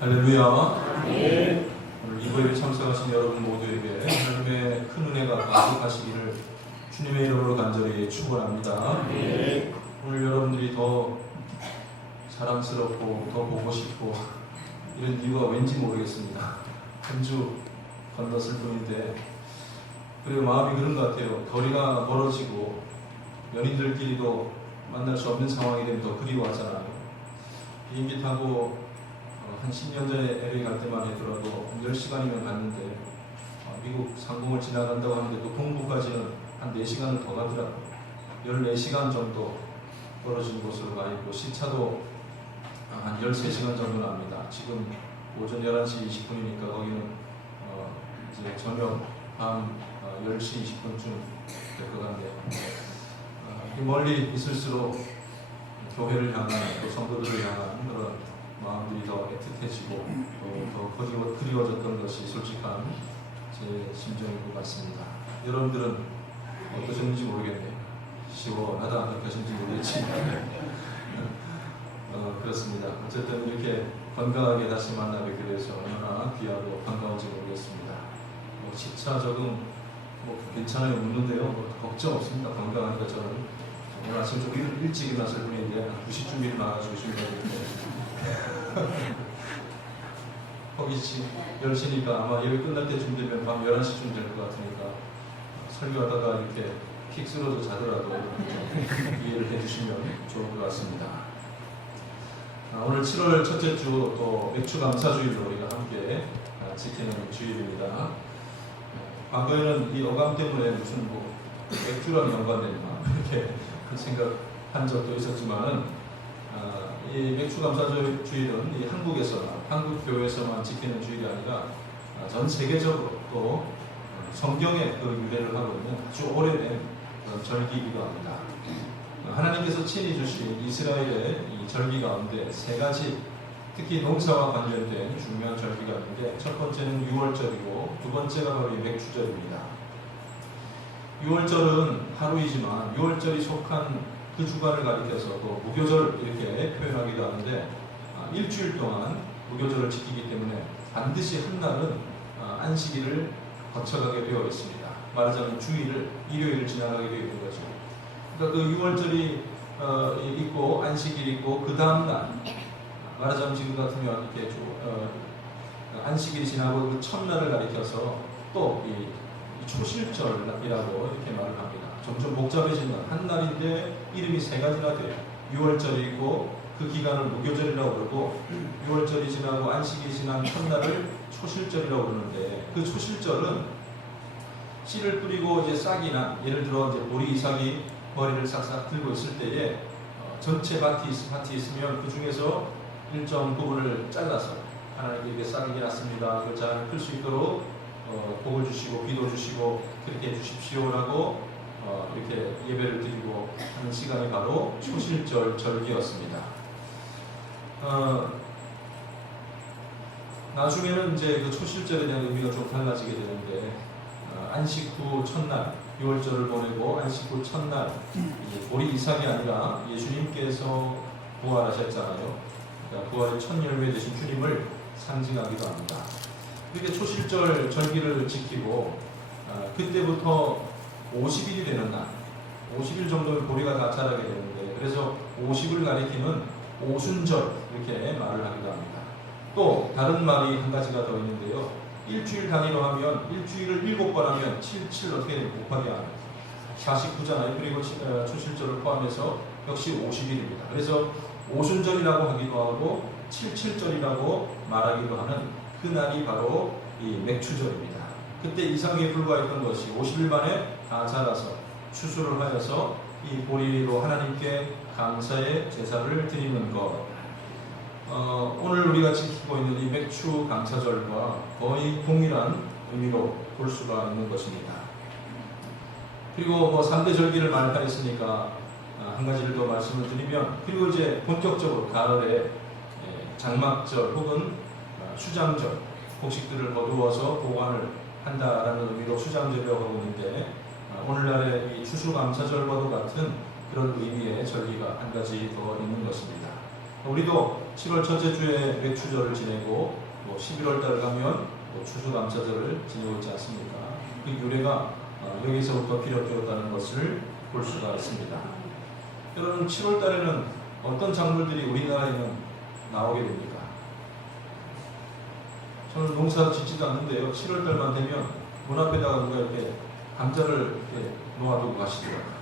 할렐루야. 네. 오늘 이거에 참석하신 여러분 모두에게 하나님의 큰 은혜가 가득하시기를 주님의 이름으로 간절히 축원합니다. 네. 오늘 여러분들이 더 사랑스럽고 더 보고 싶고 이런 이유가 왠지 모르겠습니다. 한 주 건넜을 뿐인데 그리고 마음이 그런 것 같아요. 거리가 멀어지고 연인들끼리도 만날 수 없는 상황이 되면 더 그리워하잖아요. 비행기 타고 한 10년 전에 LA 갈 때만 해더라도 10시간이면 갔는데 미국 상공을 지나간다고 하는데 또 동부까지는 한 4시간을 더 가더라고요. 14시간 정도 떨어진 곳으로 가 있고 시차도 한 13시간 정도 납니다. 지금 오전 11시 20분이니까 거기는 이제 저녁 밤 10시 20분쯤 될 것 같네요. 멀리 있을수록 교회를 향한 또 성도들을 향한 그런 마음들이 더 애틋해지고 더 그리워졌던 것이 솔직한 제 심정인 것 같습니다. 여러분들은 어떠셨는지 모르겠네요. 시원하다 그렇게 하신지 모르겠지만 그렇습니다. 어쨌든 이렇게 건강하게 다시 만나뵙게 돼서 얼마나 귀하고 반가운지 모르겠습니다. 시차 적응 괜찮아요 묻는데요. 걱정 없습니다. 건강하니까 저는 오늘 아침 좀 일찍 일어났을 뿐인데 9시쯤 일어나가지고 준비하는데 거기 10시니까 아마 여기 끝날 때쯤 되면 밤 11시쯤 될 것 같으니까 설교하다가 이렇게 픽 쓰러져 자더라도 이해를 해주시면 좋을 것 같습니다. 오늘 7월 첫째 주 또 맥주 감사주일로 우리가 함께 지키는 주일입니다. 과거에는 이 어감 때문에 무슨 맥주랑 연관되나 이렇게 생각한 적도 있었지만은 이 맥주 감사주일은 이 한국에서나 한국 교회에서만 지키는 주일이 아니라 전 세계적으로 또 성경에 그 유래를 하고 있는 아주 오래된 그런 절기이기도 합니다. 하나님께서 친히 주신 이스라엘의 이 절기 가운데 세 가지 특히 농사와 관련된 중요한 절기가 있는데 첫 번째는 6월절이고 두 번째가 바로 이 맥주절입니다. 6월절은 하루이지만 6월절이 속한 그 주간을 가리켜서 또 무교절 이렇게 표현하기도 하는데 일주일 동안 무교절을 지키기 때문에 반드시 한 날은 안식일을 거쳐가게 되어 있습니다. 말하자면 주일을 일요일을 지나가게 되어 있는 거죠. 그러니까 그 6월절이 있고 안식일이 있고 그 다음 날 말하자면 지금 같으면 이렇게 안식일이 지나고 그 첫날을 가리켜서 또 이 초실절이라고 이렇게 말을 합니다. 점점 복잡해지는 한 날인데 이름이 세 가지나 돼요. 6월절이 있고 그 기간을 무교절이라고 그러고 6월절이 지나고 안식일이 지난 첫날을 초실절이라고 그러는데 그 초실절은 씨를 뿌리고 이제 싹이 난 예를 들어 이제 보리 이삭이 머리를 싹싹 들고 있을 때에 전체 밭이 있으면 그 중에서 일정 부분을 잘라서 하나님께 이게 싹이 났습니다. 이걸 잘 클 수 있도록 복을 주시고 비도 주시고 그렇게 해주십시오라고 이렇게 예배를 드리고 하는 시간이 바로 초실절 절기였습니다. 나중에는 이제 그 초실절에 대한 의미가 좀 달라지게 되는데 안식 후 첫날 6월절을 보내고 안식 후 첫날 보리 이삭이 아니라 예수님께서 부활하셨잖아요. 그러니까 부활의 첫 열매 되신 주님을 상징하기도 합니다. 이렇게 초실절 절기를 지키고 그때부터 50일이 되는 날 50일 정도면 보리가 다 자라게 되는데 그래서 50을 가리키는 오순절 이렇게 말을 하기도 합니다. 또 다른 말이 한 가지가 더 있는데요. 일주일 단위로 하면 일주일을 7번 하면 7 어떻게 되면 곱하기 하면 49잖아요. 그리고 초실절을 포함해서 역시 50일입니다. 그래서 오순절이라고 하기도 하고 77절이라고 말하기도 하는 그 날이 바로 이 맥추절입니다. 그때 이삭에 불과했던 것이 50일 만에 다 자라서 추수를 하여서 이 보리로 하나님께 감사의 제사를 드리는 것. 오늘 우리가 지키고 있는 이 맥추 감사절과 거의 동일한 의미로 볼 수가 있는 것입니다. 그리고 3대 절기를 말하였으니까 한 가지를 더 말씀을 드리면 그리고 이제 본격적으로 가을에 장막절 혹은 수장절 곡식들을 거두어서 보관을 한다라는 의미로 수장절이라고 하고 있는데 오늘날의 이 추수감사절과도 같은 그런 의미의 절기가 한 가지 더 있는 것입니다. 우리도 7월 첫째 주에 맥추절을 지내고 11월 달 가면 추수감사절을 지내고 있지 않습니까? 그 유래가 여기서부터 비롯되었다는 것을 볼 수가 있습니다. 여러분, 7월 달에는 어떤 작물들이 우리나라에는 나오게 됩니까? 저는 농사 짓지도 않는데요. 7월 달만 되면 문 앞에다가 누가 이렇게 감자를 이렇게 놓아두고 가시더라고요.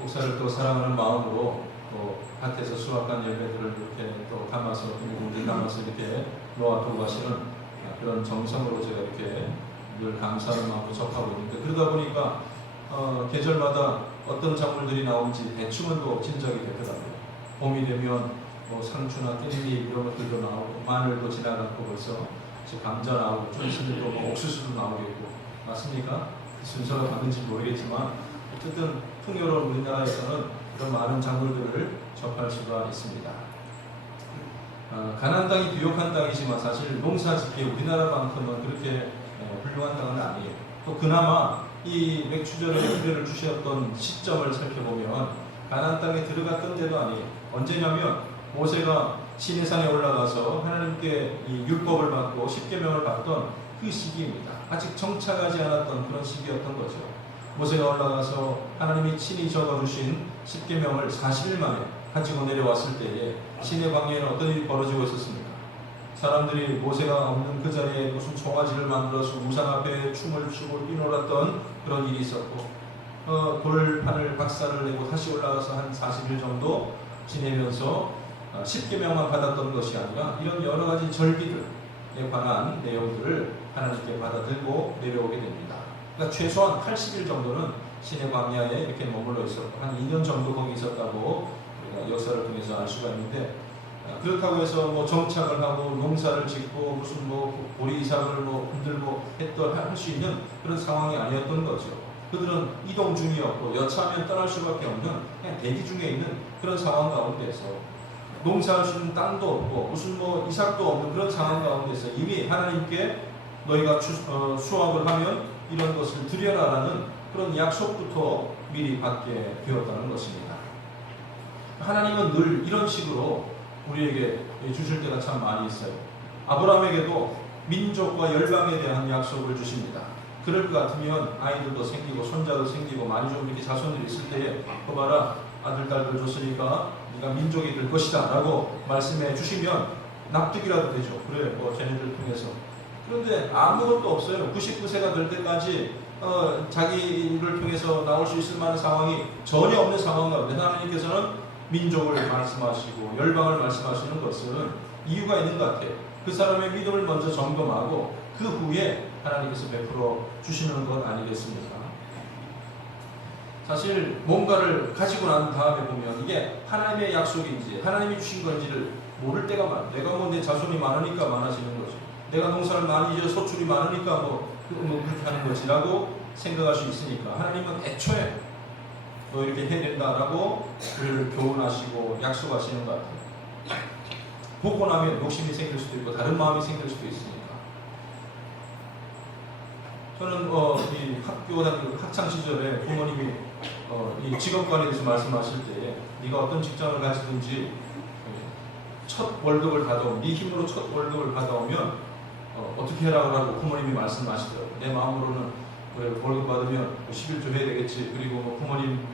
목사를 또 사랑하는 마음으로 또 밭에서 수확한 열매들을 이렇게 또 담아서 이렇게 놓아두고 가시는 그런 정성으로 제가 이렇게 늘 감사하는 마음으로 접하고 있는데, 그러다 보니까 계절마다 어떤 작물들이 나오는지 대충은 또 짐작이 되더라고요. 봄이 되면 상추나 깻잎 이런 것들도 나오고, 마늘도 지나갔고, 벌써 감자 나오고, 좀 있으면 또 옥수수도 나오겠고, 맞습니까? 순서가 맞는지 모르겠지만 어쨌든 풍요로운 우리나라에서는 그런 많은 작물들을 접할 수가 있습니다. 가나안 땅이 비옥한 땅이지만 사실 농사짓기에 우리나라만큼은 그렇게 훌륭한 땅은 아니에요. 또 그나마 이 맥추절의 기회를 주셨던 시점을 살펴보면 가나안 땅에 들어갔던 데도 아니에요. 언제냐면 모세가 시내산에 올라가서 하나님께 이 율법을 받고 십계명을 받던 그 시기입니다. 아직 정착하지 않았던 그런 시기였던 거죠. 모세가 올라가서 하나님이 친히 적어주신 십계명을 40일 만에 가지고 내려왔을 때에 시내 광야에는 어떤 일이 벌어지고 있었습니까? 사람들이 모세가 없는 그 자리에 무슨 송아지를 만들어서 우상 앞에 춤을 추고 뛰놀았던 그런 일이 있었고, 돌판을 박살을 내고 다시 올라가서 한 40일 정도 지내면서 십계명만 받았던 것이 아니라 이런 여러 가지 절기들에 관한 내용들을 하나님께 받아들고 내려오게 됩니다. 그러니까 최소한 80일 정도는 시내 광야에 이렇게 머물러 있었고, 한 2년 정도 거기 있었다고 우리가 역사를 통해서 알 수가 있는데, 그렇다고 해서 정착을 하고 농사를 짓고 무슨 보리삭을 흔들고 할 수 있는 그런 상황이 아니었던 거죠. 그들은 이동 중이었고 여차하면 떠날 수밖에 없는 그냥 대기 중에 있는 그런 상황 가운데서 농사할 수 있는 땅도 없고 무슨 이삭도 없는 그런 상황 가운데서 이미 하나님께 너희가 수확을 하면 이런 것을 드려라라는 그런 약속부터 미리 받게 되었다는 것입니다. 하나님은 늘 이런 식으로 우리에게 주실 때가 참 많이 있어요. 아브라함에게도 민족과 열방에 대한 약속을 주십니다. 그럴 것 같으면 아이들도 생기고 손자도 생기고 많이 좀 이렇게 자손들이 있을 때에 봐라, 아들 딸들 줬으니까 네가 민족이 될 것이다 라고 말씀해 주시면 납득이라도 되죠. 그래, 쟤네들 통해서. 그런데 아무것도 없어요. 99세가 될 때까지 자기를 통해서 나올 수 있을 만한 상황이 전혀 없는 상황 가운데 하나님께서는 민족을 말씀하시고 열방을 말씀하시는 것은 이유가 있는 것 같아요. 그 사람의 믿음을 먼저 점검하고 그 후에 하나님께서 베풀어 주시는 것 아니겠습니까? 사실 뭔가를 가지고 난 다음에 보면 이게 하나님의 약속인지 하나님이 주신 건지를 모를 때가 많아요. 내가 내 자손이 많으니까 많아지는 거죠. 내가 농사를 많이 지어 소출이 많으니까 그렇게 하는 것이라고 생각할 수 있으니까 하나님은 애초에 너 이렇게 해야 된다라고 그를 교훈하시고 약속하시는 것 같아요. 보고 나면 욕심이 생길 수도 있고 다른 마음이 생길 수도 있으니까. 저는 이 학교 다니고 학창 시절에 부모님이 이 직업관에 대해서 말씀하실 때 네가 어떤 직장을 가지든지 첫 월급을 받아오면 네 힘으로 첫 월급을 받아오면 어떻게 해라고 하고 부모님이 말씀하시더라고요. 내 마음으로는 월급 받으면 11조 해야 되겠지. 그리고 부모님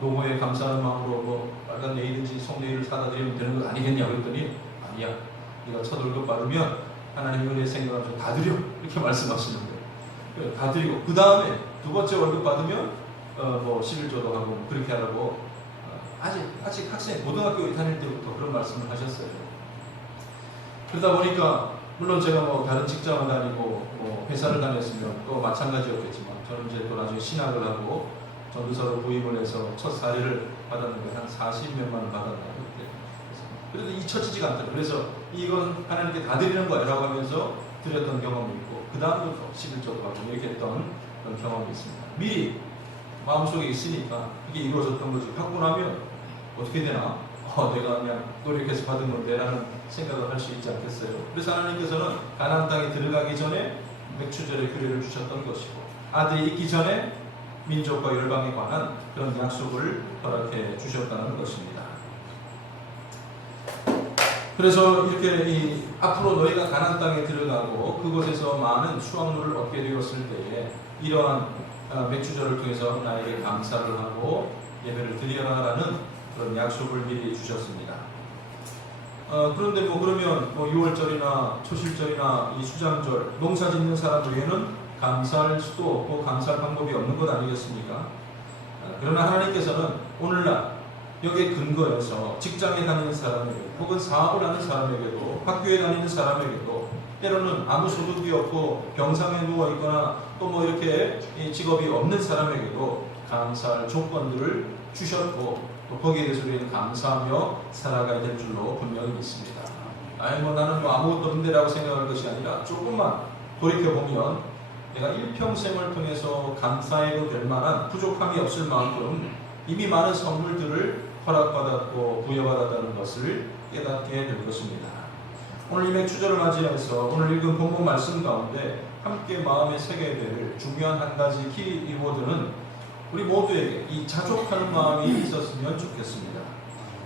노고에 감사하는 마음으로 빨간 네일인지 송네일을 사다 드리면 되는 거 아니겠냐 그랬더니 아니야. 네가 첫 월급 받으면 하나님 은혜 생각하면서 다 드려. 이렇게 말씀하시는 거예요. 다 드리고 그 다음에 두 번째 월급 받으면 11조도 하고 그렇게 하라고 아직 학생 고등학교 다닐 때부터 그런 말씀을 하셨어요. 그러다 보니까 물론 제가 다른 직장을 다니고 회사를 다녔으면 또 마찬가지였겠지만 저는 이제 또 나중에 신학을 하고 전도사로 부임을 해서 첫 사례를 받았는데 한 40몇만 원 받았나요 그때. 그래도 잊혀지지가 않더라고요. 그래서 이건 하나님께 다 드리는 거야 라고 하면서 드렸던 경험이 있고 그 다음부터 11조도 하고 이렇게 했던 그런 경험이 있습니다. 미리 마음속에 있으니까 이게 이루어졌던 거지. 갖고 나면 어떻게 되나? 내가 그냥 노력해서 받은 건데 라는 생각을 할 수 있지 않겠어요. 그래서 하나님께서는 가나안 땅에 들어가기 전에 맥추절의 규례를 주셨던 것이고 아들이 있기 전에 민족과 열방에 관한 그런 약속을 허락해 주셨다는 것입니다. 그래서 이렇게 앞으로 너희가 가나안 땅에 들어가고 그곳에서 많은 수확물을 얻게 되었을 때에 이러한 맥주절을 통해서 나에게 감사를 하고 예배를 드리라라는 그런 약속을 미리 주셨습니다. 그런데 그러면 6월절이나 초실절이나 이 수장절 농사 짓는 사람에게는 감사할 수도 없고 감사할 방법이 없는 것 아니겠습니까? 그러나 하나님께서는 오늘날 여기에 근거해서 직장에 다니는 사람에게 혹은 사업을 하는 사람에게도 학교에 다니는 사람에게도 때로는 아무 소득이 없고 병상에 누워있거나 또 이렇게 직업이 없는 사람에게도 감사할 조건들을 주셨고 또 거기에 대해서 우리는 감사하며 살아가야 될 줄로 분명히 믿습니다. 나는 아무것도 없는데라고 생각할 것이 아니라 조금만 돌이켜보면 내가 일평생을 통해서 감사해도 될 만한 부족함이 없을 만큼 이미 많은 선물들을 허락받았고 부여받았다는 것을 깨닫게 될 것입니다. 오늘 이 맥주절을 맞이해서 오늘 읽은 본문 말씀 가운데 함께 마음에 새겨야 될 중요한 한 가지 키워드는 우리 모두에게 이 자족하는 마음이 있었으면 좋겠습니다.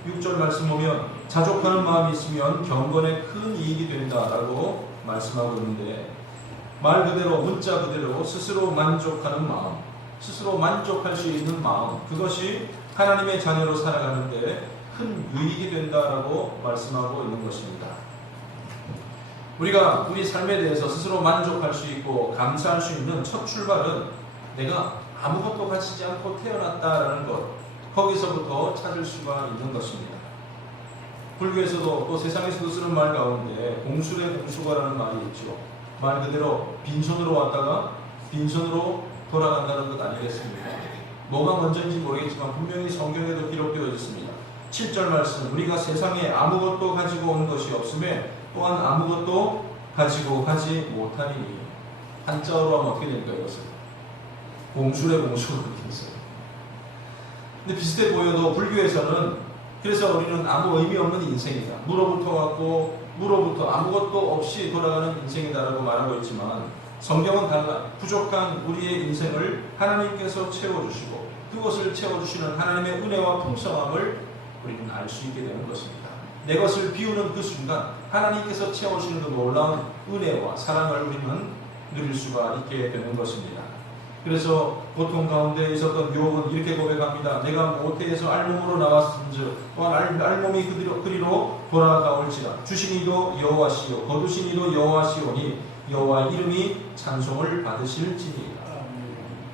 6절 말씀 보면 자족하는 마음이 있으면 경건에 큰 이익이 된다라고 말씀하고 있는데 말 그대로 문자 그대로 스스로 만족하는 마음, 스스로 만족할 수 있는 마음, 그것이 하나님의 자녀로 살아가는데 큰 유익이 된다라고 말씀하고 있는 것입니다. 우리가 우리 삶에 대해서 스스로 만족할 수 있고 감사할 수 있는 첫 출발은 내가 아무것도 가지지 않고 태어났다라는 것, 거기서부터 찾을 수가 있는 것입니다. 불교에서도 또 세상에서도 쓰는 말 가운데 공술의 공수거라는 말이 있죠. 말 그대로 빈손으로 왔다가 빈손으로 돌아간다는 것 아니겠습니까? 뭐가 먼저인지 모르겠지만 분명히 성경에도 기록되어 있습니다. 7절 말씀, 우리가 세상에 아무것도 가지고 온 것이 없음에 또한 아무것도 가지고 가지 못하리니. 한자어로 하면 어떻게 될까요? 이것은 공술의 공수가 되겠어요. 근데 비슷해 보여도 불교에서는 그래서 우리는 아무 의미 없는 인생이다, 무로부터 왔고 무로부터 아무것도 없이 돌아가는 인생이다라고 말하고 있지만 성경은 달라. 부족한 우리의 인생을 하나님께서 채워주시고 그것을 채워주시는 하나님의 은혜와 풍성함을 우리는 알 수 있게 되는 것입니다. 내 것을 비우는 그 순간 하나님께서 채워주시는 그 놀라운 은혜와 사랑을 우리는 누릴 수가 있게 되는 것입니다. 그래서 고통 가운데 있었던 욥은 이렇게 고백합니다. 내가 모태에서 알몸으로 나왔은즉 또한 알몸이 그리로 돌아가올지라. 주신 이도 여호와시요 거두신 이도 여호와시오니 여호와의 이름이 찬송을 받으실지니라.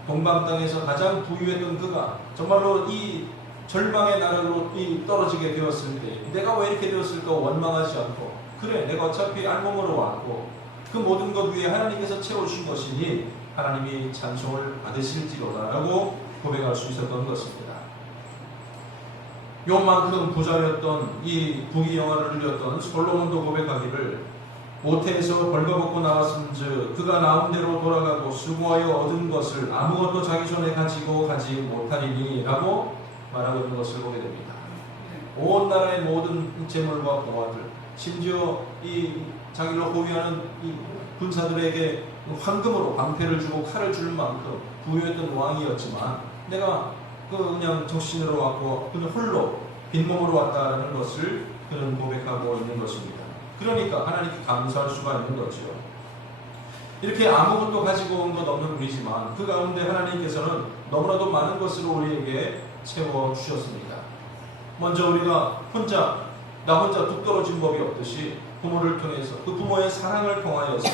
동방 땅에서 가장 부유했던 그가 정말로 이 절망의 나락으로 떨어지게 되었을 때 내가 왜 이렇게 되었을까 원망하지 않고 그래 내가 어차피 알몸으로 왔고 그 모든 것 위에 하나님께서 채워주신 것이니 하나님이 찬송을 받으실지로다라고 고백할 수 있었던 것입니다. 요만큼 부자였던 이 부귀영화를 누렸던 솔로몬도 고백하기를 모태에서 벌거벗고 나왔음즉 그가 나온 대로 돌아가고 수고하여 얻은 것을 아무것도 자기 손에 가지고 가지 못하리니 라고 말하고 있는 것을 보게 됩니다. 온 나라의 모든 재물과 보화들, 심지어 이 자기를 호위하는 이 군사들에게 황금으로 방패를 주고 칼을 줄 만큼 부유했던 왕이었지만 내가 그냥 적신으로 왔고 그는 홀로 빈몸으로 왔다라는 것을 그는 고백하고 있는 것입니다. 그러니까 하나님께 감사할 수가 있는 거죠. 이렇게 아무것도 가지고 온 것 없는 우리지만 그 가운데 하나님께서는 너무나도 많은 것으로 우리에게 채워주셨습니다. 먼저 우리가 나 혼자 뚝 떨어진 법이 없듯이 부모를 통해서 그 부모의 사랑을 통하여서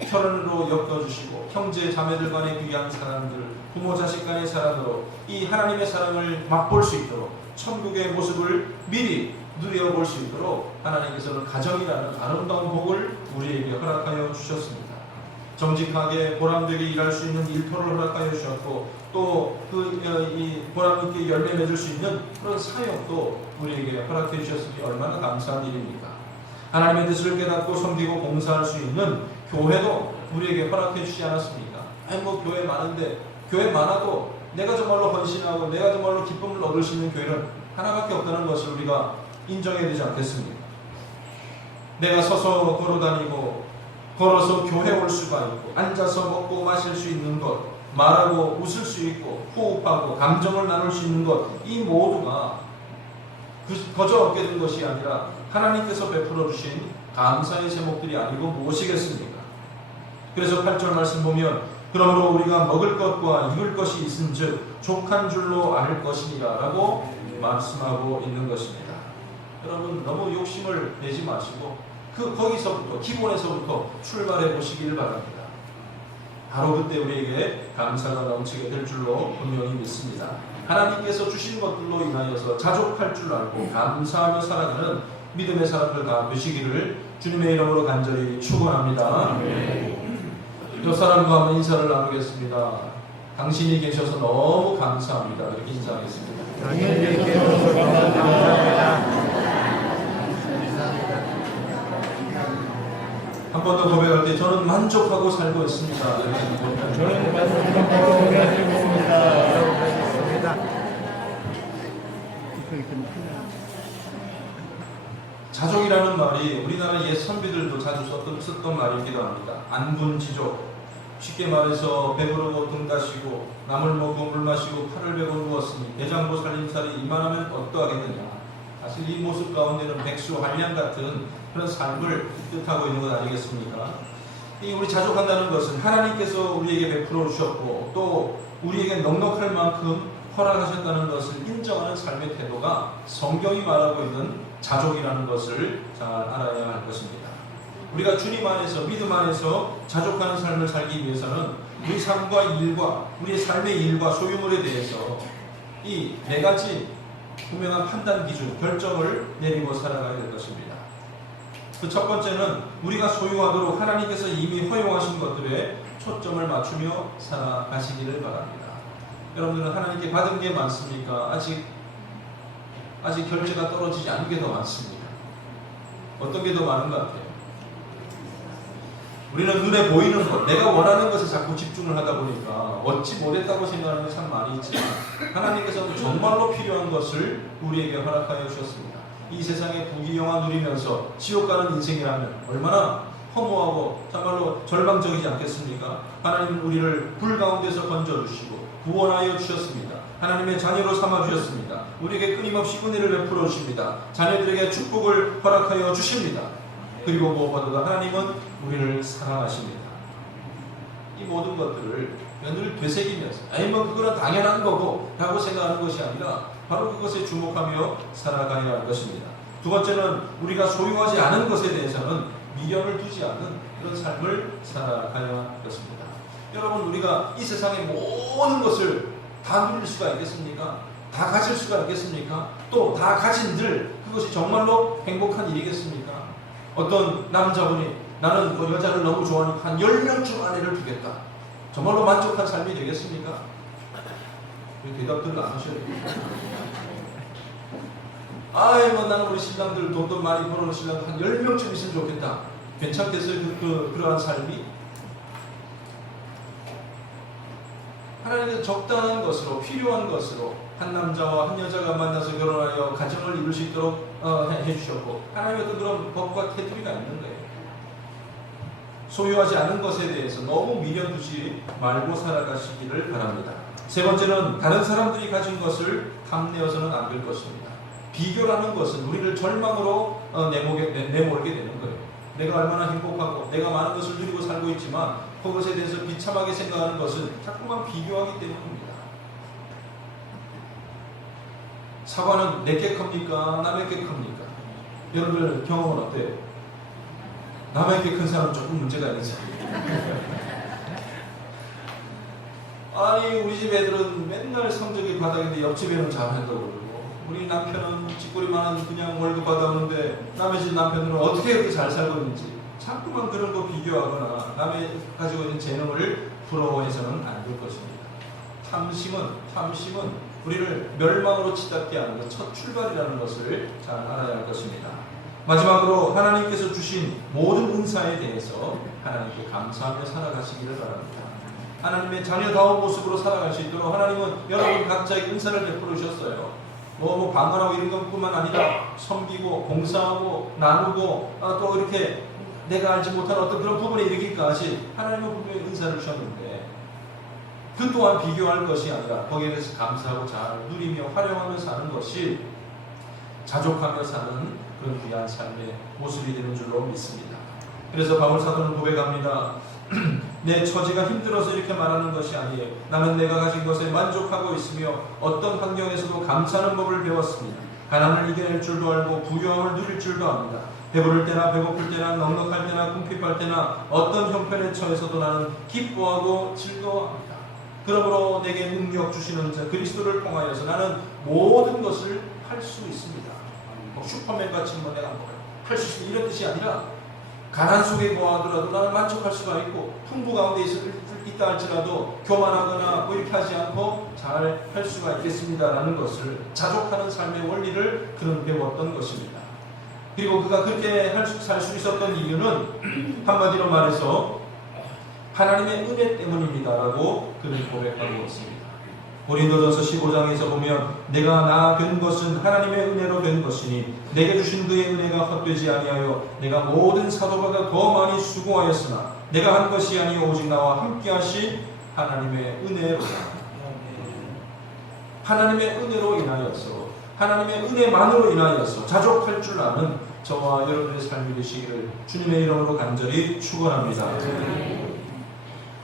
혈연으로 엮어주시고 형제 자매들 간의 귀한 사랑들, 부모 자식 간의 사랑으로 이 하나님의 사랑을 맛볼 수 있도록 천국의 모습을 미리 누려볼 수 있도록 하나님께서는 가정이라는 아름다운 복을 우리에게 허락하여 주셨습니다. 정직하게 보람되게 일할 수 있는 일터를 허락하여 주셨고 또 이 보람있게 열매 맺을 수 있는 그런 사역도 우리에게 허락해 주셨으니 얼마나 감사한 일입니까? 하나님의 뜻을 깨닫고 섬기고 봉사할 수 있는 교회도 우리에게 허락해 주지 않았습니까? 교회 많은데 교회 많아도 내가 정말로 헌신하고 내가 정말로 기쁨을 얻을 수 있는 교회는 하나밖에 없다는 것을 우리가 인정해야 되지 않겠습니까? 내가 서서 걸어다니고 걸어서 교회 올 수가 있고 앉아서 먹고 마실 수 있는 것 말하고 웃을 수 있고 호흡하고 감정을 나눌 수 있는 것, 이 모두가 거저 얻게 된 것이 아니라 하나님께서 베풀어 주신 감사의 제목들이 아니고 무엇이겠습니까? 그래서 8절 말씀 보면 그러므로 우리가 먹을 것과 입을 것이 있은즉 족한 줄로 알 것이니라 라고 말씀하고 있는 것입니다. 여러분 너무 욕심을 내지 마시고 거기서부터 기본에서부터 출발해 보시길 바랍니다. 바로 그때 우리에게 감사가 넘치게 될 줄로 분명히 믿습니다. 하나님께서 주신 것들로 인하여서 자족할 줄 알고 감사하며 살아가는 믿음의 사람들 다 되시기를 주님의 이름으로 간절히 축원합니다. 옆 사람과 한번 인사를 나누겠습니다. 당신이 계셔서 너무 감사합니다. 이렇게 인사하겠습니다. 당연히 계셔서 감사합니다. 한 번 더 고백할 때 저는 만족하고 살고 있습니다. 저는 만족하고 살고 있습니다. 자족이라는 말이 우리나라 옛 선비들도 자주 썼던 말이기도 합니다. 안분지족, 쉽게 말해서 배부르고 등 가시고 나물 먹고 물 마시고 팔을 베고 누웠으니 대장부 살림살이 이만하면 어떠하겠느냐. 사실 이 모습 가운데는 백수 한량 같은 그런 삶을 뜻하고 있는 것 아니겠습니까? 우리 자족한다는 것은 하나님께서 우리에게 베풀어 주셨고 또 우리에게 넉넉할 만큼 허락하셨다는 것을 인정하는 삶의 태도가 성경이 말하고 있는 자족이라는 것을 잘 알아야 할 것입니다. 우리가 주님 안에서 믿음 안에서 자족하는 삶을 살기 위해서는 우리 삶과 일과 우리의 삶의 일과 소유물에 대해서 이 네 가지 분명한 판단 기준, 결정을 내리고 살아가야 될 것입니다. 그 첫 번째는 우리가 소유하도록 하나님께서 이미 허용하신 것들에 초점을 맞추며 살아가시기를 바랍니다. 여러분들은 하나님께 받은 게 많습니까? 아직 결제가 떨어지지 않은 게 더 많습니다. 어떤 게 더 많은 것 같아요? 우리는 눈에 보이는 것, 내가 원하는 것에 자꾸 집중을 하다 보니까 얻지 못했다고 생각하는 게 참 많이 있지만 하나님께서는 정말로 필요한 것을 우리에게 허락하여 주셨습니다. 이 세상에 부귀영화 누리면서 지옥 가는 인생이라면 얼마나 허무하고 정말로 절망적이지 않겠습니까? 하나님은 우리를 불 가운데서 건져주시고 구원하여 주셨습니다. 하나님의 자녀로 삼아주셨습니다. 우리에게 끊임없이 은혜를 베풀어 주십니다. 자녀들에게 축복을 허락하여 주십니다. 그리고 무엇보다도 하나님은 우리를 사랑하십니다. 이 모든 것들을 늘 되새기면서 그거는 당연한 거고 라고 생각하는 것이 아니라 바로 그것에 주목하며 살아가야 할 것입니다. 두 번째는 우리가 소유하지 않은 것에 대해서는 미련을 두지 않는 그런 삶을 살아가야 할 것입니다. 여러분 우리가 이 세상의 모든 것을 다 누릴 수가 있겠습니까? 다 가질 수가 있겠습니까? 또 다 가진들 그것이 정말로 행복한 일이겠습니까? 어떤 남자분이 나는 그 여자를 너무 좋아하니까 한 10명쯤 아내를 두겠다. 정말로 만족한 삶이 되겠습니까? 대답들을 안 하셔야 됩니다. 나는 우리 신랑들 돈도 많이 벌어오는 신랑 한 10명쯤 있으면 좋겠다. 괜찮겠어요? 그러한 삶이? 하나님께서 적당한 것으로 필요한 것으로 한 남자와 한 여자가 만나서 결혼하여 가정을 이룰 수 있도록 해주셨고 하나님의 그런 법과 테두리가 있는 거예요. 소유하지 않은 것에 대해서 너무 미련 두지 말고 살아가시기를 바랍니다. 세 번째는 다른 사람들이 가진 것을 탐내어서는 안 될 것입니다. 비교라는 것은 우리를 절망으로 내몰게 되는 거예요. 내가 얼마나 행복하고 내가 많은 것을 누리고 살고 있지만 그것에 대해서 비참하게 생각하는 것은 자꾸만 비교하기 때문입니다. 사과는 내게 큽니까? 남에게 큽니까? 여러분들 경험은 어때요? 남에게 큰 사람은 조금 문제가 있는 사람이에요. 우리 집 애들은 맨날 성적이 바닥인데 옆집 애는 잘한다고 그러고 우리 남편은 집구리만한 그냥 월급 받아오는데 남의 집 남편들은 어떻게 그렇게 잘 살고 있는지 자꾸만 그런 거 비교하거나 남의 가지고 있는 재능을 부러워해서는 안 될 것입니다. 탐심은 우리를 멸망으로 치닫게 하는 것, 첫 출발이라는 것을 잘 알아야 할 것입니다. 마지막으로 하나님께서 주신 모든 은사에 대해서 하나님께 감사하며 살아가시기를 바랍니다. 하나님의 자녀다운 모습으로 살아갈 수 있도록 하나님은 여러분 각자에게 은사를 베풀어 주셨어요. 뭐 방언하고 이런 것뿐만 아니라 섬기고 봉사하고 나누고 또 이렇게 내가 알지 못한 어떤 그런 부분에 이르기까지 하나님은 분명히 은사를 주셨는데 그 또한 비교할 것이 아니라 거기에 대해서 감사하고 잘 누리며 활용하며 사는 것이 자족하며 사는 그런 귀한 삶의 모습이 되는 줄로 믿습니다. 그래서 바울 사도는 고백합니다. 내 처지가 힘들어서 이렇게 말하는 것이 아니에요. 나는 내가 가진 것에 만족하고 있으며 어떤 환경에서도 감사하는 법을 배웠습니다. 가난을 이겨낼 줄도 알고 부유함을 누릴 줄도 압니다. 배부를 때나 배고플 때나 넉넉할 때나 궁핍할 때나 어떤 형편에 처해서도 나는 기뻐하고 즐거워합니다. 그러므로 내게 능력 주시는 자 그리스도를 통하여서 나는 모든 것을 할 수 있습니다. 슈퍼맨 같이 내가 할 수 있습니다 이런 뜻이 아니라 가난 속에 거하더라도 나는 만족할 수가 있고 풍부 가운데 있다 할지라도 교만하거나 뭐 이렇게 하지 않고 잘 할 수가 있겠습니다라는 것을 자족하는 삶의 원리를 그는 배웠던 것입니다. 그리고 그가 그렇게 살 수 있었던 이유는 한마디로 말해서 하나님의 은혜 때문입니다라고 그는 고백하고 있습니다. 고린도전서 15장에서 보면 내가 나 된 것은 하나님의 은혜로 된 것이니 내게 주신 그의 은혜가 헛되지 아니하여 내가 모든 사도보다 더 많이 수고하였으나 내가 한 것이 아니오 오직 나와 함께 하신 하나님의 은혜로다. 하나님의 은혜로 인하여서 하나님의 은혜만으로 인하여서 자족할 줄 아는 저와 여러분의 삶이 되시기를 주님의 이름으로 간절히 축원합니다.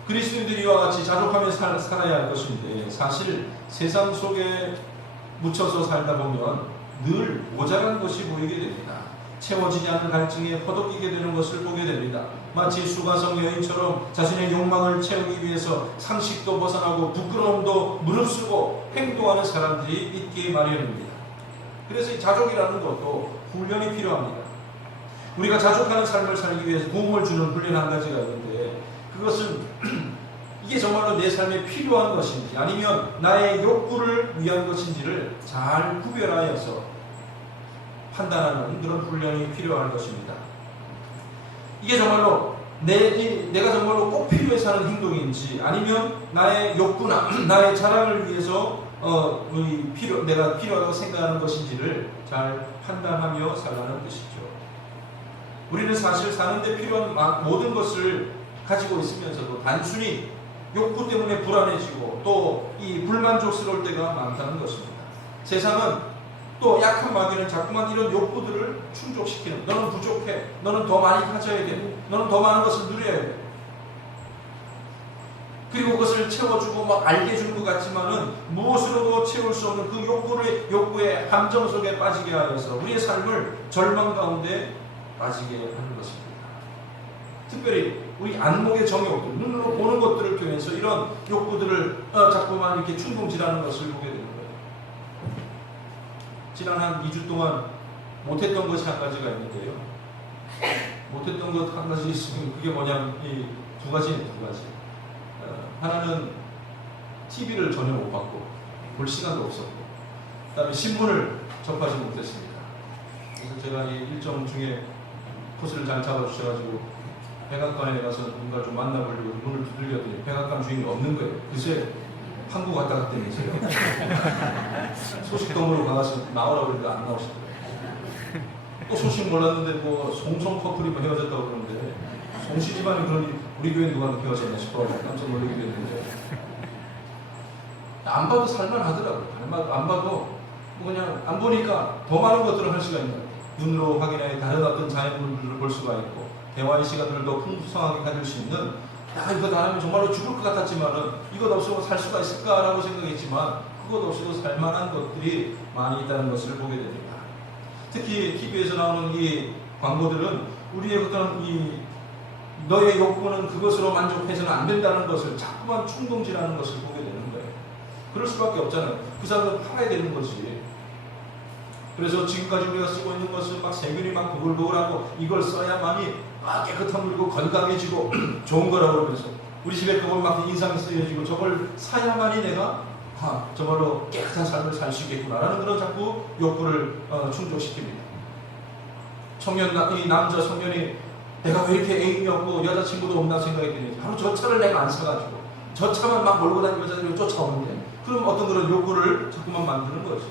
그리스도인들이 이와 같이 자족하며 살아야 할 것인데 사실 세상 속에 묻혀서 살다 보면 늘 모자란 것이 보이게 됩니다. 채워지지 않는 갈증에 허덕이게 되는 것을 보게 됩니다. 마치 수가성 여인처럼 자신의 욕망을 채우기 위해서 상식도 벗어나고 부끄러움도 무릅쓰고 행동하는 사람들이 있기 마련입니다. 그래서 이 자족이라는 것도 훈련이 필요합니다. 우리가 자족하는 삶을 살기 위해서 도움을 주는 훈련 한 가지가 있는데 그것은 이게 정말로 내 삶에 필요한 것인지 아니면 나의 욕구를 위한 것인지를 잘 구별하여서 판단하는 그런 훈련이 필요한 것입니다. 이게 정말로 내가 정말로 꼭 필요해서 하는 행동인지 아니면 나의 욕구나 나의 자랑을 위해서 내가 필요하다고 생각하는 것인지를 잘 판단하며 살라는 뜻이죠. 우리는 사실 사는데 필요한 모든 것을 가지고 있으면서도 단순히 욕구 때문에 불안해지고 또 이 불만족스러울 때가 많다는 것입니다. 세상은 또 약한 마귀는 자꾸만 이런 욕구들을 충족시키는 너는 부족해, 너는 더 많이 가져야 돼, 너는 더 많은 것을 누려야 돼. 그리고 그것을 채워주고 막 알게 해주는 것 같지만은 무엇으로도 채울 수 없는 그 욕구의 함정 속에 빠지게 하여서 우리의 삶을 절망 가운데 빠지게 하는 것입니다. 특별히 우리 안목의 정욕들, 눈으로 보는 것들을 통해서 이런 욕구들을 자꾸만 이렇게 충동질하는 것을 보게 되는 거예요. 지난 한 2주 동안 못했던 것이 한 가지가 있는데요. 못했던 것 한 가지 있으면 그게 뭐냐면 이 두 가지. 하나는 TV를 전혀 못 봤고 볼 시간도 없었고 그 다음에 신문을 접하지 못했습니다. 그래서 제가 이 일정 중에 코스를 잘 잡아주셔가지고 백악관에 가서 뭔가 좀 만나보려고 문을 두들겼더니 백악관 주인이 없는 거예요. 글쎄 한국 갔다 갔다면서요. 소식동으로 가서 나오라고 그러니까 안 나오시더라고요. 또 소식 몰랐는데 뭐 송송 커플이 뭐 헤어졌다고 그러는데 송씨 집안이 그러니 우리 교회 누가 헤어졌나 싶어 깜짝 놀라게 됐는데 안 봐도 살만하더라고요. 안 봐도 뭐 그냥 안 보니까 더 많은 것들을 할 수가 있는 거예요. 눈으로 확인해 다른 어떤 자연물들을 볼 수가 있고 대화의 시간들을 더 풍성하게 가질 수 있는 이거 다 하면 정말로 죽을 것 같았지만은 이것 없이도 살 수가 있을까라고 생각했지만 그것 없이도 살만한 것들이 많이 있다는 것을 보게 됩니다. 특히 TV에서 나오는 이 광고들은 우리의 어떤 너의 욕구는 그것으로 만족해서는 안 된다는 것을 자꾸만 충동질하는 것을 보게 되는 거예요. 그럴 수밖에 없잖아요. 그 사람은 팔아야 되는 거지. 그래서 지금까지 우리가 쓰고 있는 것은 막 세균이 막 보글보글하고 이걸 써야만이 깨끗한 물이고 건강해지고 좋은 거라고 그러면서 우리 집에 그걸 막 인상이 쓰여지고 저걸 사야만이 내가 정말로 깨끗한 삶을 살 수 있겠구나라는 그런 자꾸 욕구를 충족시킵니다. 이 남자 청년이 내가 왜 이렇게 애인이 없고 여자친구도 없나 생각이 드니 바로 저 차를 내가 안 사가지고 저 차만 막 몰고 다니는 여자들이 쫓아오는데 그럼 어떤 그런 욕구를 자꾸만 만드는 거죠.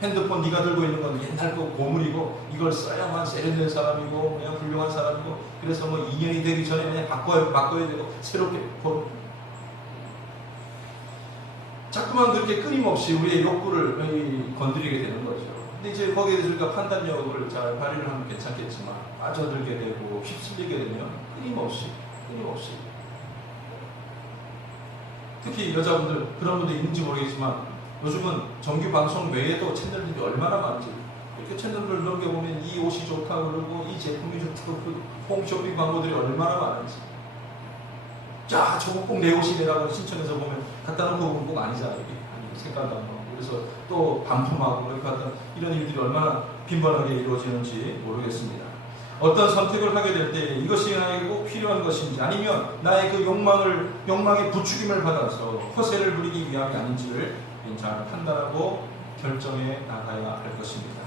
핸드폰 네가 들고 있는 건 옛날 거 고물이고 이걸 써야만 세련된 사람이고 그냥 훌륭한 사람이고 그래서 뭐 2년이 되기 전에 그냥 바꿔야 되고 새롭게 자꾸만 그렇게 끊임없이 우리의 욕구를 건드리게 되는 거죠. 근데 이제 거기에 대해서 우리가 판단력을 잘 발휘를 하면 괜찮겠지만 빠져들게 되고 휩쓸리게 되면 끊임없이 특히 여자분들 그런 분들 있는지 모르겠지만 요즘은 정규 방송 외에도 채널들이 얼마나 많은지 이렇게 채널을 넘겨보면 이 옷이 좋다고 그러고 이 제품이 좋다고 그러고 홈쇼핑 광고들이 얼마나 많은지 자 저거 꼭 내 옷이래라고 신청해서 보면 갖다 놓고 보면 꼭 아니잖아요. 색깔도 안 나오고 그래서 또 반품하고 이렇게 하던 이런 일들이 얼마나 빈번하게 이루어지는지 모르겠습니다. 어떤 선택을 하게 될 때 이것이 나에게 꼭 필요한 것인지 아니면 나의 그 욕망의 부추김을 받아서 허세를 부리기 위함이 아닌지를 잘 판단하고 결정해 나가야 할 것입니다.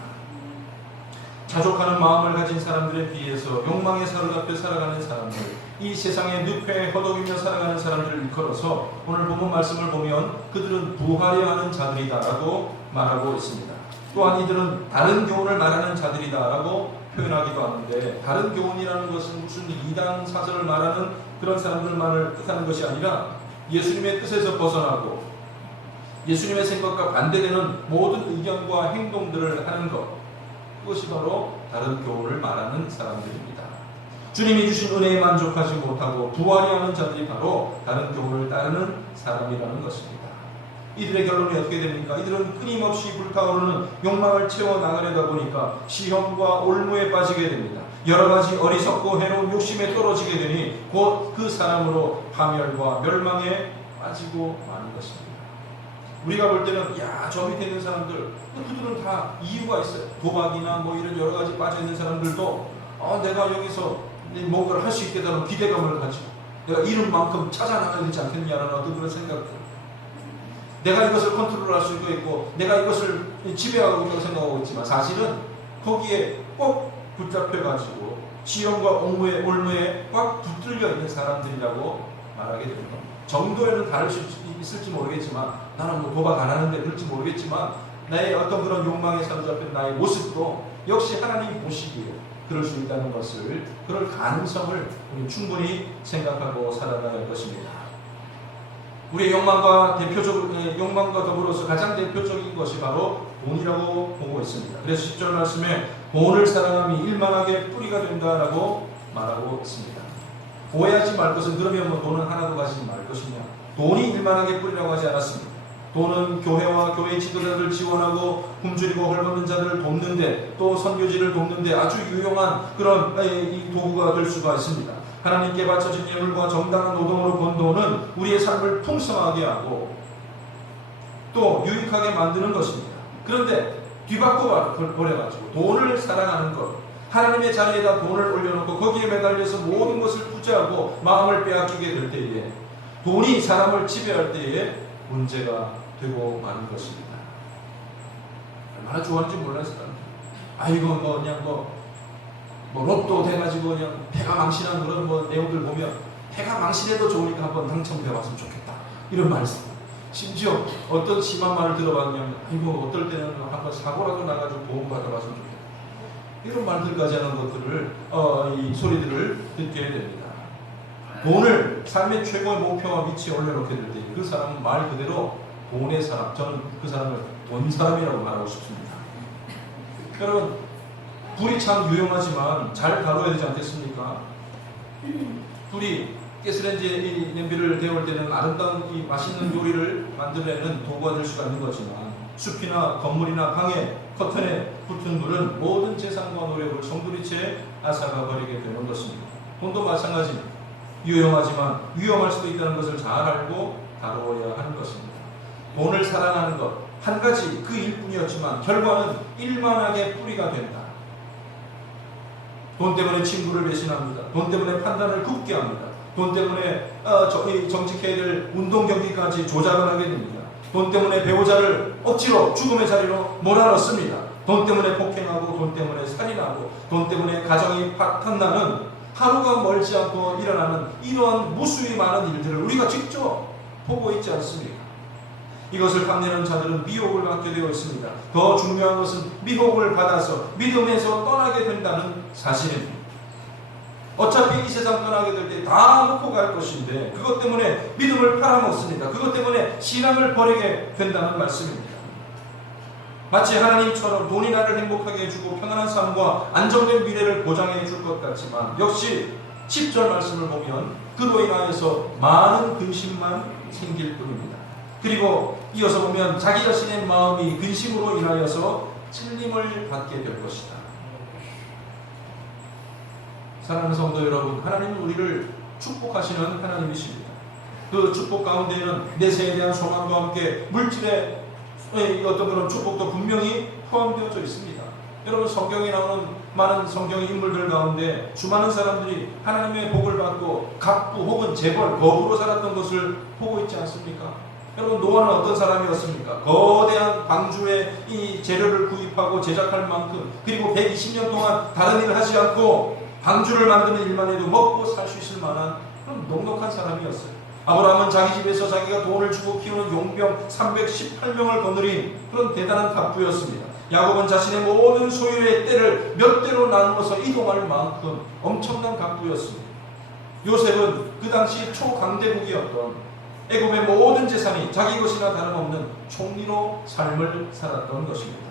자족하는 마음을 가진 사람들에 비해서 욕망에 사로잡혀 살아가는 사람들, 이 세상에 늪에 허덕이며 살아가는 사람들을 일컬어서 오늘 본문 말씀을 보면 그들은 부하려 하는 자들이다라고 말하고 있습니다. 또한 이들은 다른 교훈을 말하는 자들이다라고 표현하기도 하는데 다른 교훈이라는 것은 무슨 이단 사설을 말하는 그런 사람들만을 뜻하는 것이 아니라 예수님의 뜻에서 벗어나고 예수님의 생각과 반대되는 모든 의견과 행동들을 하는 것, 그것이 바로 다른 교훈을 말하는 사람들입니다. 주님이 주신 은혜에 만족하지 못하고 부하려 하는 자들이 바로 다른 교훈을 따르는 사람이라는 것입니다. 이들의 결론이 어떻게 됩니까? 이들은 끊임없이 불타오르는 욕망을 채워나가려다 보니까 시험과 올무에 빠지게 됩니다. 여러 가지 어리석고 해로운 욕심에 떨어지게 되니 곧 그 사람으로 파멸과 멸망에 빠지고 마는 것입니다. 우리가 볼 때는 저 밑에 있는 사람들 그들은 다 이유가 있어요. 도박이나 뭐 이런 여러 가지 빠져있는 사람들도 내가 여기서 뭔가를 할 수 있겠다는 기대감을 가지고 내가 이룬만큼 찾아나가야 되지 않겠냐라는 어떤 그런 생각들, 내가 이것을 컨트롤할 수 있고 내가 이것을 지배하고 있다고 생각하고 있지만 사실은 거기에 꼭 붙잡혀가지고 시험과 올무에 꽉 붙들려 있는 사람들이라고 말하게 되는 겁니다. 정도에는 다를 수 있을지 모르겠지만 나는 뭐 도박 안 하는데 그럴지 모르겠지만 나의 어떤 그런 욕망에 사로잡힌 나의 모습도 역시 하나님 보시기에 그럴 수 있다는 것을, 그럴 가능성을 우리 충분히 생각하고 살아가야 할 것입니다. 우리의 욕망과 더불어서 가장 대표적인 것이 바로 돈이라고 보고 있습니다. 그래서 10절 말씀에 돈을 사랑함이 일만하게 뿌리가 된다라고 말하고 있습니다. 오해하지 말 것은 그러면 뭐 돈은 하나도 가지지 말 것이냐. 돈이 일만하게 뿌리라고 하지 않았습니다. 돈은 교회와 교회 지도자들을 지원하고 굶주리고 헐벗는 자들을 돕는데 또 선교지를 돕는데 아주 유용한 그런 도구가 될 수가 있습니다. 하나님께 바쳐진 예물과 정당한 노동으로 번 돈은 우리의 삶을 풍성하게 하고 또 유익하게 만드는 것입니다. 그런데 뒤바꿔 버려가지고 돈을 사랑하는 것, 하나님의 자리에다 돈을 올려놓고 거기에 매달려서 모든 것을 투자하고 마음을 빼앗기게 될 때에 돈이 사람을 지배할 때에 문제가 되고 마는 것입니다. 얼마나 좋아하는지 몰랐을 텐데 아이고 그냥 로또 돼가지고 그냥 패가 망신한 그런 내용들 보면 패가 망신해도 좋으니까 한번 당첨되어봤으면 좋겠다 이런 말씀. 심지어 어떤 심한 말을 들어봤냐면 아이고 어떨 때는 한번 사고라도 나가지고 보험 받아봤으면 좋겠다 이런 말들까지 하는 것들을 이 소리들을 듣게 됩니다. 돈을 삶의 최고의 목표와 위치에 올려놓게 될 때 그 사람은 말 그대로 돈의 사람, 저는 그 사람을 돈 사람이라고 말하고 싶습니다. 여러분, 불이 참 유용하지만 잘 다뤄야 되지 않겠습니까? 불이 가스레인지 냄비를 데울 때는 아름다운 이 맛있는 요리를 만들어내는 도구가 될 수가 있는 거지만 숲이나 건물이나 방에 커튼에 붙은 불은 모든 재산과 노력을 정두리째 앗아가 버리게 되는 것입니다. 돈도 마찬가지입니다. 유용하지만 위험할 수도 있다는 것을 잘 알고 다루어야 하는 것입니다. 돈을 사랑하는 것 한 가지 그 일뿐이었지만 결과는 일만하게 뿌리가 된다. 돈 때문에 친구를 배신합니다. 돈 때문에 판단을 굽게 합니다. 돈 때문에 정직해야 될 운동 경기까지 조작을 하게 됩니다. 돈 때문에 배우자를 억지로 죽음의 자리로 몰아넣습니다. 돈 때문에 폭행하고 돈 때문에 살인하고 돈 때문에 가정이 파탄나는 하루가 멀지 않고 일어나는 이러한 무수히 많은 일들을 우리가 직접 보고 있지 않습니까? 이것을 탐내는 자들은 미혹을 받게 되어 있습니다. 더 중요한 것은 미혹을 받아서 믿음에서 떠나게 된다는 사실입니다. 어차피 이 세상 떠나게 될 때 다 놓고 갈 것인데 그것 때문에 믿음을 팔아먹습니다. 그것 때문에 신앙을 버리게 된다는 말씀입니다. 마치 하나님처럼 돈이 나를 행복하게 해주고 편안한 삶과 안정된 미래를 보장해 줄 것 같지만 역시 10절 말씀을 보면 그로 인하여서 많은 근심만 생길 뿐입니다. 그리고 이어서 보면 자기 자신의 마음이 근심으로 인하여서 찔림을 받게 될 것이다. 사랑하는 성도 여러분, 하나님은 우리를 축복하시는 하나님이십니다. 그 축복 가운데에는 내세에 대한 소망과 함께 물질의 어떤 그런 축복도 분명히 포함되어져 있습니다. 여러분, 성경에 나오는 많은 성경의 인물들 가운데 수많은 사람들이 하나님의 복을 받고 갑부 혹은 재벌, 거부로 살았던 것을 보고 있지 않습니까? 여러분, 노아는 어떤 사람이었습니까? 거대한 방주에 이 재료를 구입하고 제작할 만큼, 그리고 120년 동안 다른 일을 하지 않고 방주를 만드는 일만 해도 먹고 살 수 있을 만한 그런 넉넉한 사람이었어요. 아브라함은 자기 집에서 자기가 돈을 주고 키우는 용병 318명을 거느린 그런 대단한 갑부였습니다. 야곱은 자신의 모든 소유의 때를 몇 대로 나누어서 이동할 만큼 엄청난 갑부였습니다. 요셉은 그 당시 초강대국이었던 애굽의 모든 재산이 자기 것이나 다름없는 총리로 삶을 살았던 것입니다.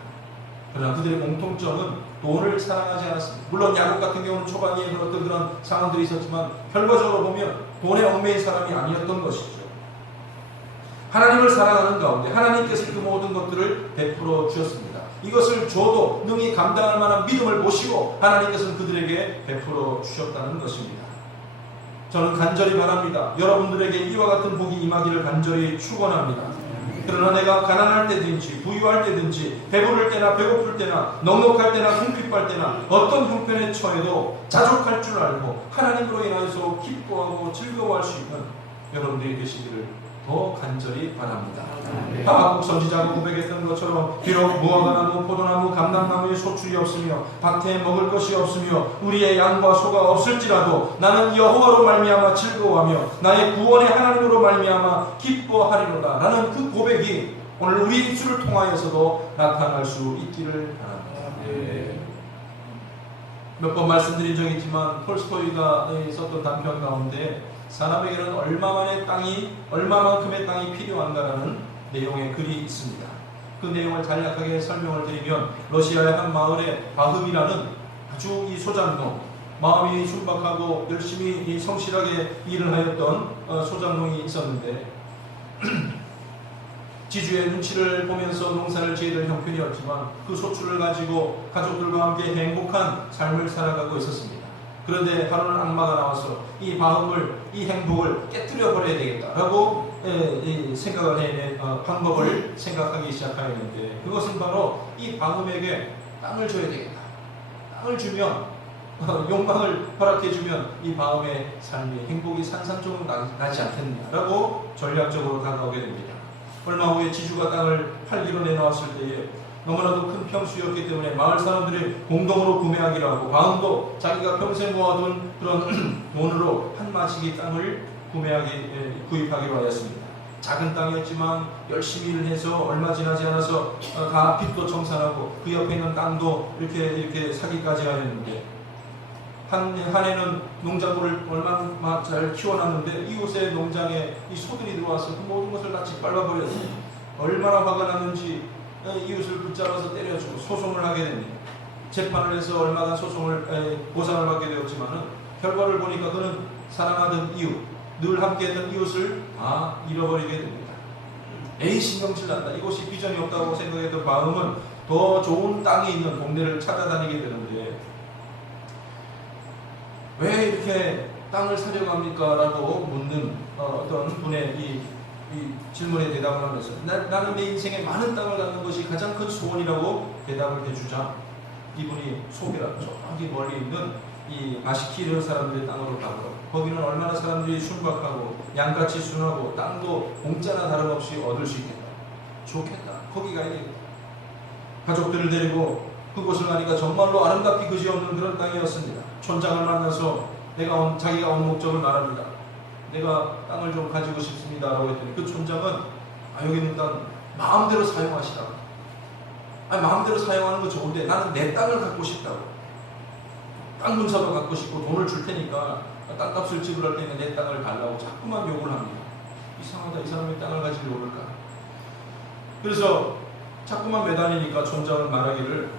그러나 그들의 공통점은 돈을 사랑하지 않았습니다. 물론 야곱 같은 경우는 초반에 어떤 그런 상황들이 있었지만 결과적으로 보면 돈에 얽매인 사람이 아니었던 것이죠. 하나님을 사랑하는 가운데 하나님께서 그 모든 것들을 베풀어 주셨습니다. 이것을 줘도 능히 감당할 만한 믿음을 모시고 하나님께서는 그들에게 베풀어 주셨다는 것입니다. 저는 간절히 바랍니다. 여러분들에게 이와 같은 복이 임하기를 간절히 축원합니다. 그러나 내가 가난할 때든지 부유할 때든지 배부를 때나 배고플 때나 넉넉할 때나 궁핍할 때나 어떤 형편에 처해도 자족할 줄 알고 하나님으로 인하여서 기뻐하고 즐거워할 수 있는 여러분들이 되시기를 더 간절히 바랍니다. 하박국 선지자가 고백했던 것처럼 비록 무화과나무, 포도나무, 감람나무에 소출이 없으며 밭에 먹을 것이 없으며 우리의 양과 소가 없을지라도 나는 여호와로 말미암아 즐거워하며 나의 구원의 하나님으로 말미암아 기뻐하리로다 라는 그 고백이 오늘 우리 입술을 통하여서도 나타날 수 있기를 바랍니다. 몇 번 말씀드린 적이 있지만 톨스토이가 썼던 단편 가운데 사람에게는 얼마만큼의 땅이 필요한가라는 내용의 글이 있습니다. 그 내용을 간략하게 설명을 드리면 러시아의 한 마을에 바흐이라는 아주 이 소장농, 마음이 순박하고 열심히 성실하게 일을 하였던 소장농이 있었는데 지주의 눈치를 보면서 농사를 지어야 될 형편이었지만 그 소출을 가지고 가족들과 함께 행복한 삶을 살아가고 있었습니다. 그런데 하루는 악마가 나와서 이 마음을, 이 행복을 깨뜨려 버려야 되겠다라고 생각을 해낸 방법을 생각하기 시작하였는데 그것은 바로 이 바음에게 땅을 줘야 되겠다. 땅을 주면 욕망을 허락해주면 이 바음의 삶이 행복이 산산조각 나지 않겠느냐라고 전략적으로 다가오게 됩니다. 얼마 후에 지주가 땅을 팔기로 내놓았을 때에 너무나도 큰 평수였기 때문에 마을 사람들이 공동으로 구매하기로 하고 바음도 자기가 평생 모아둔 그런 돈으로 한 마치기 땅을 구입하기로 하였습니다. 작은 땅이었지만 열심히 일을 해서 얼마 지나지 않아서 다 빚도 청산하고 그 옆에 있는 땅도 이렇게 사기까지 하였는데 한 해는 농작물을 얼마나 잘 키워놨는데 이웃의 농장에 이 소들이 들어와서 그 모든 것을 다 짓밟아버렸어요. 얼마나 화가 났는지 이웃을 붙잡아서 때려주고 소송을 하게 됩니다. 재판을 해서 얼마간 보상을 받게 되었지만은 결과를 보니까 그는 사랑하던 이웃, 늘 함께했던 이웃을 다 잃어버리게 됩니다. 에이 신경질 난다. 이곳이 비전이 없다고 생각했던 바음은 더 좋은 땅이 있는 동네를 찾아다니게 되는데 왜 이렇게 땅을 사려고 합니까? 라고 묻는 어떤 분의 이 질문에 대답을 하면서 나는 내 인생에 많은 땅을 갖는 것이 가장 큰 소원이라고 대답을 해주자 이분이 소개라 저기 멀리 있는 이 마시키르 사람들의 땅으로 가고 거기는 얼마나 사람들이 순박하고 양같이 순하고 땅도 공짜나 다름없이 얻을 수 있겠다. 좋겠다. 거기 가야겠다. 가족들을 데리고 그곳을 가니까 정말로 아름답기 그지없는 그런 땅이었습니다. 촌장을 만나서 자기가 온 목적을 말합니다. 내가 땅을 좀 가지고 싶습니다 라고 했더니 그 촌장은 여기 있는 땅 마음대로 사용하시라고. 마음대로 사용하는 거 좋은데 나는 내 땅을 갖고 싶다고. 땅 문서도 갖고 싶고 돈을 줄 테니까 땅값을 지불할 때는 내 땅을 달라고 자꾸만 요구를 합니다. 이상하다. 이 사람이 땅을 가지고 오를까? 그래서 자꾸만 매달리니까 촌장은 말하기를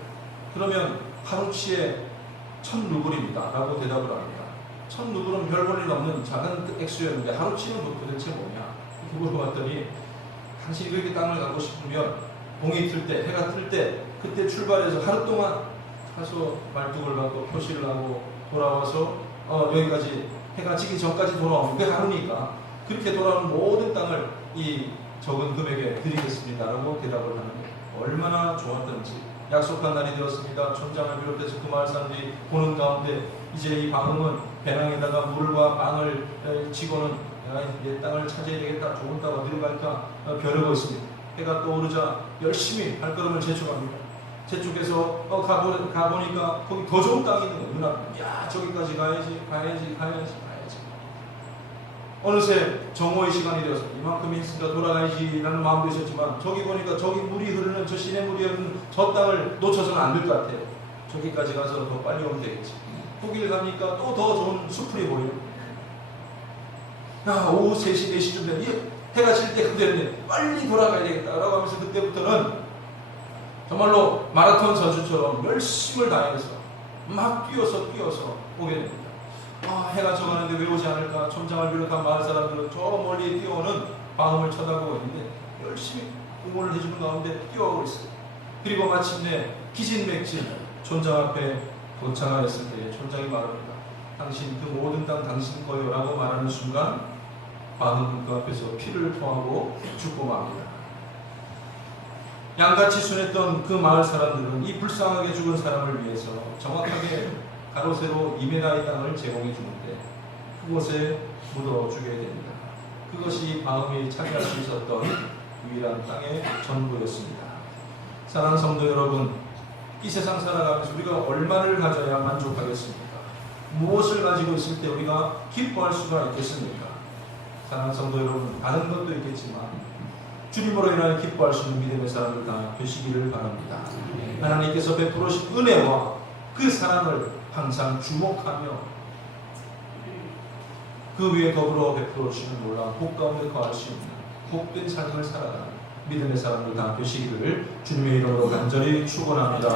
그러면 하루치에 1,000루블입니다 라고 대답을 합니다. 1,000루블은 별 볼 일 없는 작은 액수였는데 하루치는 도대체 뭐냐? 이렇게 물어봤더니 당신이 그렇게 땅을 갖고 싶으면 봉이 틀 때, 해가 틀 때 그때 출발해서 하루 동안 가서 말뚝을 받고 표시를 하고 돌아와서 여기까지 해가 지기 전까지 돌아오면 그게 하루니까 그렇게 돌아오는 모든 땅을 이 적은 금액에 드리겠습니다 라고 대답을 하는데 얼마나 좋았던지 약속한 날이 되었습니다. 촌장을 비롯해서 그 마을 사람들이 보는 가운데 이제 이 방음은 배낭에다가 물과 빵을 지고는 내 땅을 차지해야 되겠다. 좋은 땅 어디로 갈까 벼르고 있습니다. 해가 떠오르자 열심히 발걸음을 재촉합니다. 재촉해서 가보니까 거기 더 좋은 땅이 있는 거예요. 눈앞에. 야, 저기까지 가야지. 어느새 정오의 시간이 되어서 이만큼 있으니까 돌아가야지 라는 마음도 있었지만 저기 보니까 저기 물이 흐르는 저 시냇물이 흐르는 저 땅을 놓쳐서는 안 될 것 같아요. 저기까지 가서 더 빨리 오면 되겠지. 거기를 가니까 또 더 좋은 수풀이 보여요. 야, 오후 3시, 4시쯤 되면 해가 질 때가 되는데 빨리 돌아가야 되겠다라고 하면서 그때부터는 정말로 마라톤 선수처럼 열심을 다해서 막 뛰어서 오게 됩니다. 해가 져가는데 왜 오지 않을까? 촌장을 비롯한 마을 사람들은 저 멀리 뛰어오는 방음을 쳐다보고 있는데 열심히 응원을 해주는 가운데 뛰어오고 있어요. 그리고 마침내 기진맥진 촌장 앞에 도착하였을 때 촌장이 말합니다. 당신 그 모든 땅 당신 거요 라고 말하는 순간 방음 그 앞에서 피를 토하고 죽고 맙니다. 양같이 순했던 그 마을 사람들은 이 불쌍하게 죽은 사람을 위해서 정확하게 가로 세로 2m의 땅을 제공해 주는데 그곳에 묻어주게 됩니다. 그것이 방음이 차지할 수 있었던 유일한 땅의 전부였습니다. 사랑하는 성도 여러분, 이 세상 살아가면서 우리가 얼마를 가져야 만족하겠습니까? 무엇을 가지고 있을 때 우리가 기뻐할 수가 있겠습니까? 사랑하는 성도 여러분, 다른 것도 있겠지만 주님으로 인하여 기뻐할 수 있는 믿음의 사람들 다 되시기를 바랍니다. 하나님께서 베풀으신 은혜와 그 사랑을 항상 주목하며 그 위에 더불어 베풀어 주시는 놀라운 복 가운데 거할 수 있는 복된 삶을 살아가는 믿음의 사람들 다 되시기를 주님의 이름으로 간절히 축원합니다.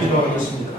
기도하겠습니다.